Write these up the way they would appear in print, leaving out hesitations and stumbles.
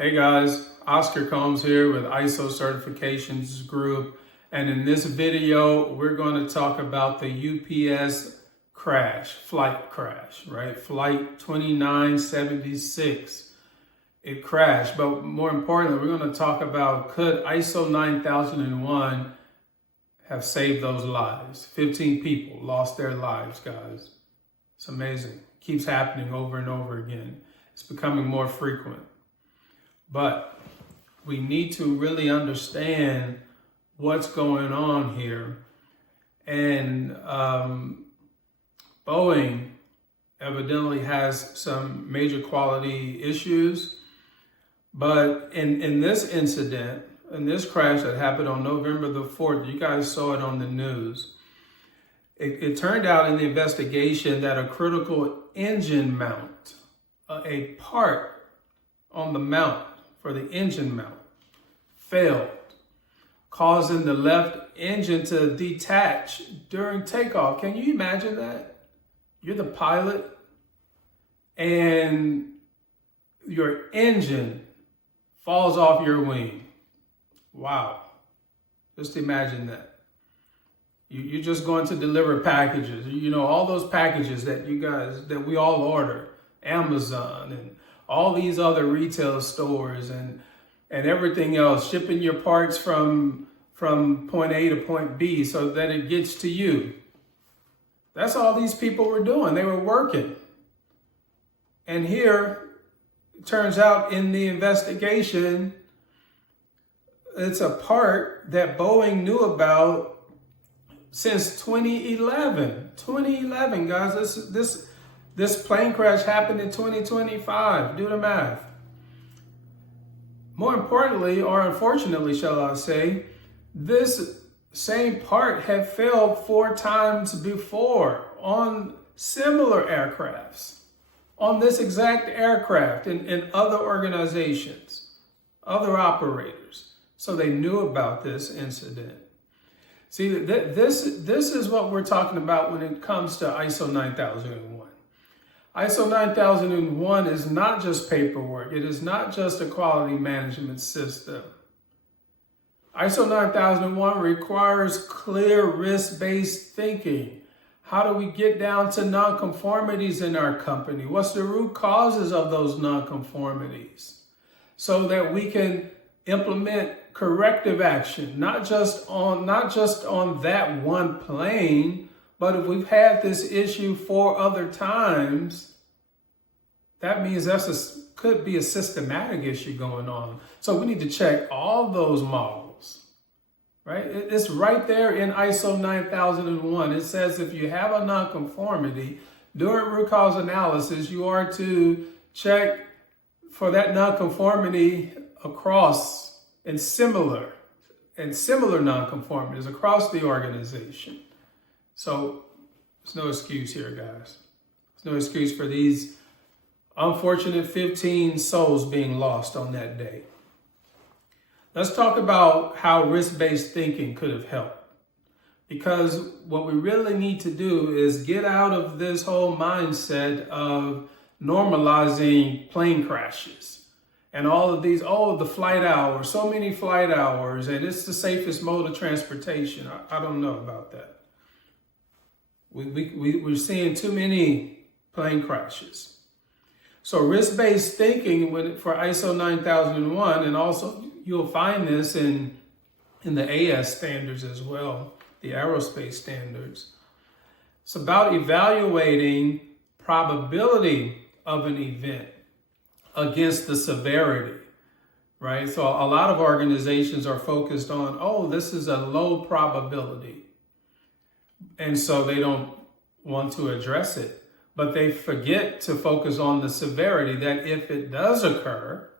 Hey guys, Oscar Combs here with ISO Certifications Group, and in this video we're going to talk about the UPS flight crash, right? Flight 2976. It crashed, but more importantly, we're going to talk about could ISO 9001 have saved those lives. 15 people lost their lives, guys. It's amazing. Keeps happening over and over again. It's becoming more frequent. But we need to really understand what's going on here. And Boeing evidently has some major quality issues. But in this incident, in this crash that happened on November the 4th, you guys saw it on the news. It turned out in the investigation that a critical engine mount, a part on the mount, for the engine mount, failed, causing the left engine to detach during takeoff. Can you imagine that? You're the pilot and your engine falls off your wing. Wow. Just imagine that. You're just going to deliver packages. You know, all those packages that we all order, Amazon and all these other retail stores and everything else, shipping your parts from point A to point B so that it gets to you. That's all these people were doing. They were working. And here, it turns out in the investigation, it's a part that Boeing knew about since 2011. 2011, guys. This plane crash happened in 2025. Do the math. More importantly, or unfortunately, shall I say, this same part had failed 4 times before on similar aircrafts, on this exact aircraft in other organizations, other operators. So they knew about this incident. See, this is what we're talking about when it comes to ISO 9001. ISO 9001 is not just paperwork. It is not just a quality management system. ISO 9001 requires clear risk-based thinking. How do we get down to nonconformities in our company? What's the root causes of those nonconformities? So that we can implement corrective action, not just on that one plane, but if we've had this issue 4 other times, that means could be a systematic issue going on. So we need to check all those models, right? It's right there in ISO 9001. It says if you have a nonconformity, during root cause analysis, you are to check for that nonconformity across and similar nonconformities across the organization. So there's no excuse here, guys. There's no excuse for these unfortunate 15 souls being lost on that day. Let's talk about how risk-based thinking could have helped. Because what we really need to do is get out of this whole mindset of normalizing plane crashes and all of these, the flight hours, so many flight hours, and it's the safest mode of transportation. I don't know about that. We're seeing too many plane crashes. So risk-based thinking for ISO 9001, and also you'll find this in the AS standards as well, the aerospace standards. It's about evaluating probability of an event against the severity, right? So a lot of organizations are focused on, this is a low probability. And so they don't want to address it, but they forget to focus on the severity that if it does occur,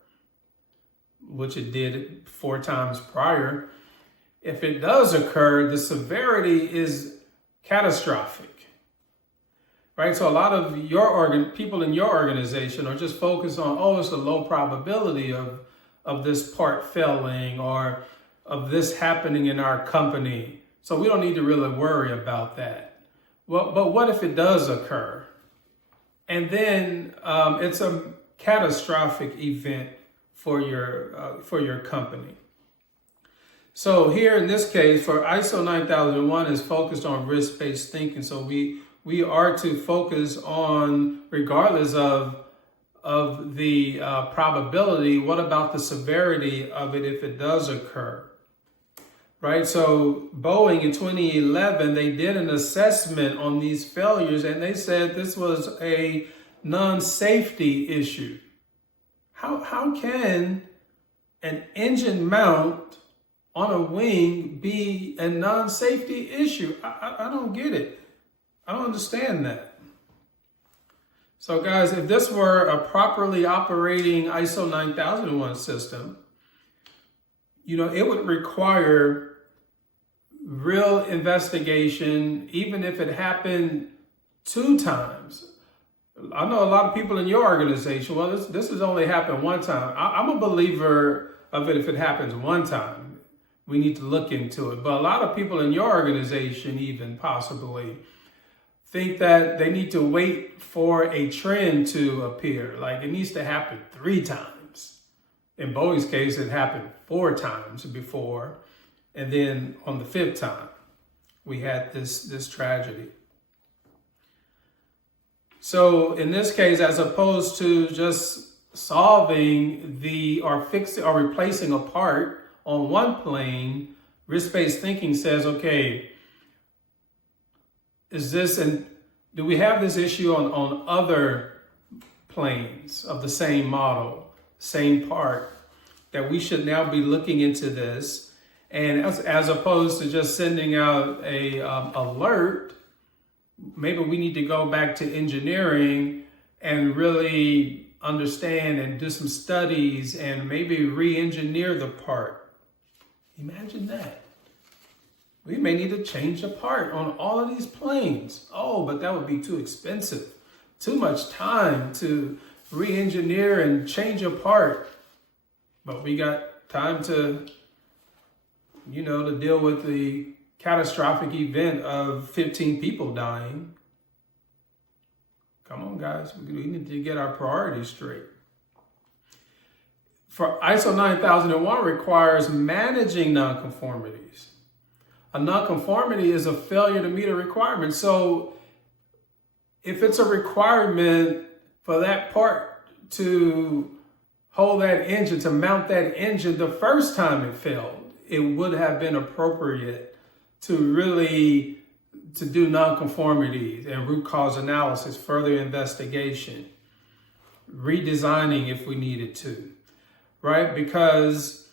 which it did 4 times prior, if it does occur, the severity is catastrophic, right? So a lot of people in your organization are just focused on, it's a low probability of this part failing or of this happening in our company. So we don't need to really worry about that. Well, but what if it does occur? And then it's a catastrophic event for your company. So here in this case, for ISO 9001 is focused on risk-based thinking. So we are to focus on, regardless of the probability, what about the severity of it if it does occur? Right, so Boeing in 2011, they did an assessment on these failures and they said this was a non-safety issue. How can an engine mount on a wing be a non-safety issue? I don't get it. I don't understand that. So guys, if this were a properly operating ISO 9001 system, it would require real investigation, even if it happened 2 times. I know a lot of people in your organization, well, this has only happened 1 time. I'm a believer of it if it happens 1 time. We need to look into it. But a lot of people in your organization even possibly think that they need to wait for a trend to appear. Like it needs to happen 3 times. In Boeing's case, it happened 4 times before. And then on the 5th time, we had this tragedy. So in this case, as opposed to just solving or fixing or replacing a part on one plane, risk-based thinking says, okay, do we have this issue on other planes of the same model, same part, that we should now be looking into this? And as opposed to just sending out a alert, maybe we need to go back to engineering and really understand and do some studies and maybe re-engineer the part. Imagine that. We may need to change a part on all of these planes. Oh, but that would be too expensive. Too much time to re-engineer and change a part. But we got time to deal with the catastrophic event of 15 people dying. Come on, guys, we need to get our priorities straight. For ISO 9001 requires managing nonconformities. A nonconformity is a failure to meet a requirement. So if it's a requirement for that part to hold that engine, to mount that engine the first time it failed, it would have been appropriate to do nonconformities and root cause analysis, further investigation, redesigning if we needed to, right? Because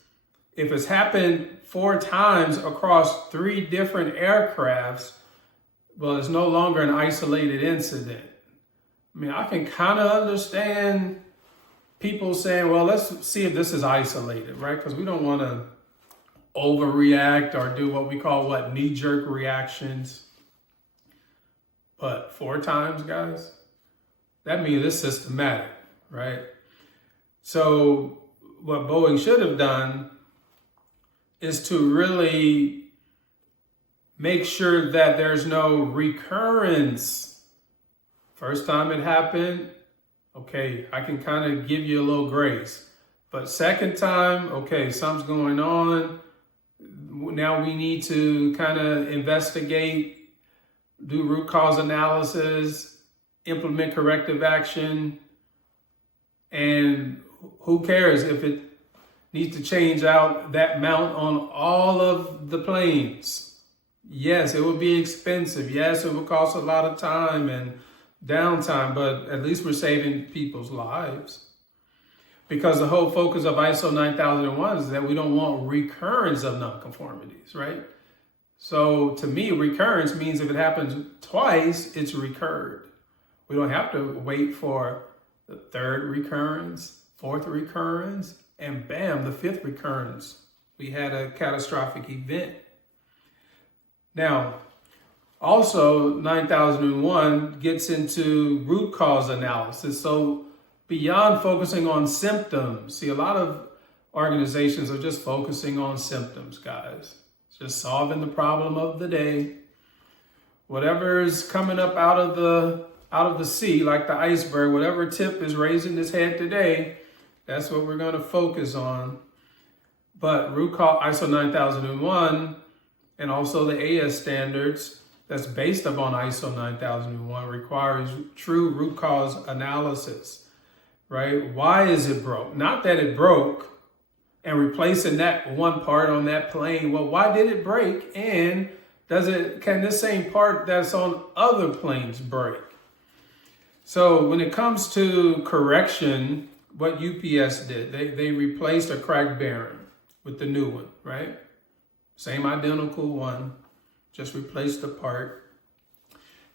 if it's happened 4 times across 3 different aircrafts, well, it's no longer an isolated incident. I mean, I can kind of understand people saying, well, let's see if this is isolated, right? Because we don't want to overreact or do what we call knee-jerk reactions. But 4 times, guys, that means it's systematic, right? So what Boeing should have done is to really make sure that there's no recurrence. First time it happened, okay, I can kind of give you a little grace. But second time, okay, something's going on. Now we need to kind of investigate, do root cause analysis, implement corrective action. And who cares if it needs to change out that mount on all of the planes? Yes, it would be expensive. Yes, it would cost a lot of time and downtime, but at least we're saving people's lives. Because the whole focus of ISO 9001 is that we don't want recurrence of nonconformities, right? So to me, recurrence means if it happens twice, it's recurred. We don't have to wait for the 3rd recurrence, 4th recurrence, and bam, the 5th recurrence. We had a catastrophic event. Now, also 9001 gets into root cause analysis. So beyond focusing on symptoms, see, a lot of organizations are just focusing on symptoms, guys. It's just solving the problem of the day. Whatever is coming up out of the sea, like the iceberg, whatever tip is raising its head today, That's what we're going to focus on. But root cause ISO 9001 and also the AS standards that's based upon ISO 9001 requires true root cause analysis, right? Why is it broke? Not that it broke and replacing that one part on that plane. Well, why did it break? And can this same part that's on other planes break? So when it comes to correction, what UPS did, they replaced a cracked bearing with the new one, right? Same identical one, just replaced the part.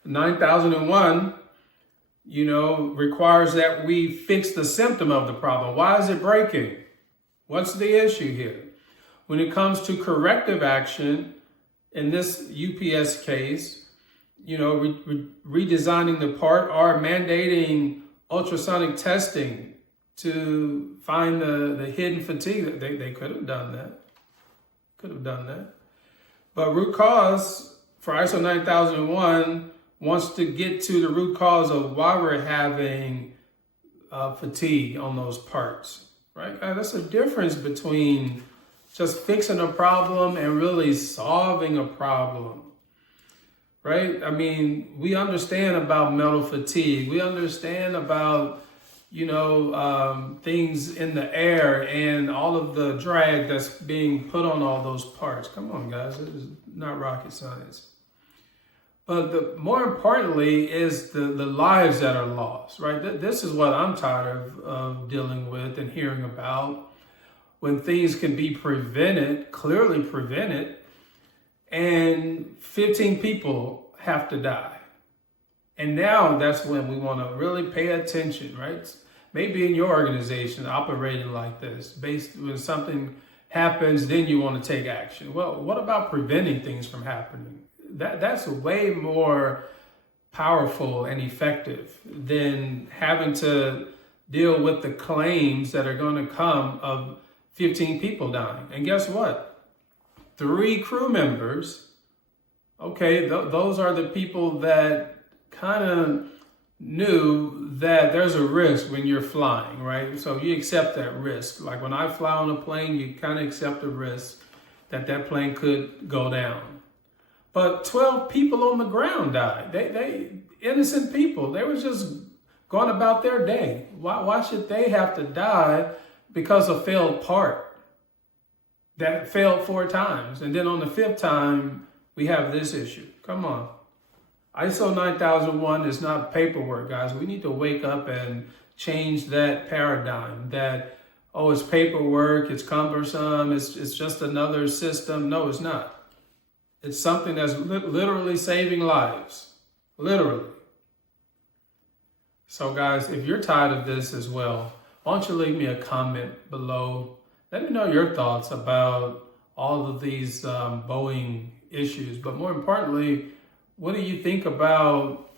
9001, requires that we fix the symptom of the problem. Why is it breaking? What's the issue here? When it comes to corrective action, in this UPS case, redesigning the part or mandating ultrasonic testing to find the hidden fatigue. They could have done that. But root cause for ISO 9001 wants to get to the root cause of why we're having fatigue on those parts, right? That's a difference between just fixing a problem and really solving a problem, right? I mean, we understand about metal fatigue. We understand about things in the air and all of the drag that's being put on all those parts. Come on, guys, it is not rocket science. But more importantly is the lives that are lost, right? This is what I'm tired of dealing with and hearing about, when things can be clearly prevented, and 15 people have to die. And now that's when we want to really pay attention, right? Maybe in your organization operating like this, when something happens, then you want to take action. Well, what about preventing things from happening? That's way more powerful and effective than having to deal with the claims that are going to come of 15 people dying. And guess what? 3 crew members, okay, those are the people that kind of knew that there's a risk when you're flying, right? So you accept that risk. Like when I fly on a plane, you kind of accept the risk that plane could go down. But 12 people on the ground died. They innocent people. They were just going about their day. Why should they have to die because of a failed part that failed 4 times? And then on the 5th time, we have this issue. Come on. ISO 9001 is not paperwork, guys. We need to wake up and change that paradigm that, it's paperwork, it's cumbersome, it's just another system. No, it's not. It's something that's literally saving lives. Literally. So guys, if you're tired of this as well, why don't you leave me a comment below. Let me know your thoughts about all of these Boeing issues. But more importantly, what do you think about,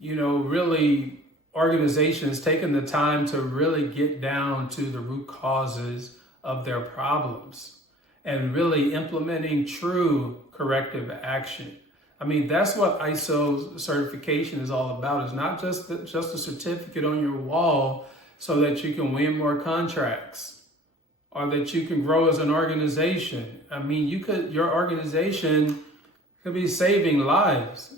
really organizations taking the time to really get down to the root causes of their problems and really implementing true corrective action? I mean, that's what ISO certification is all about. It's not just a certificate on your wall so that you can win more contracts or that you can grow as an organization. I mean, your organization could be saving lives.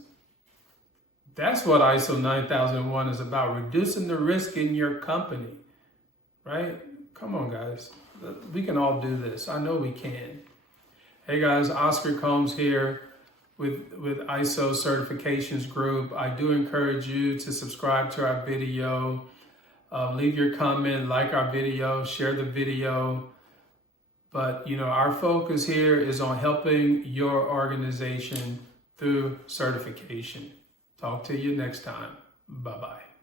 That's what ISO 9001 is about, reducing the risk in your company, right? Come on, guys. We can all do this. I know we can. Hey, guys, Oscar Combs here with ISO Certifications Group. I do encourage you to subscribe to our video. Leave your comment, like our video, share the video. But, our focus here is on helping your organization through certification. Talk to you next time. Bye-bye.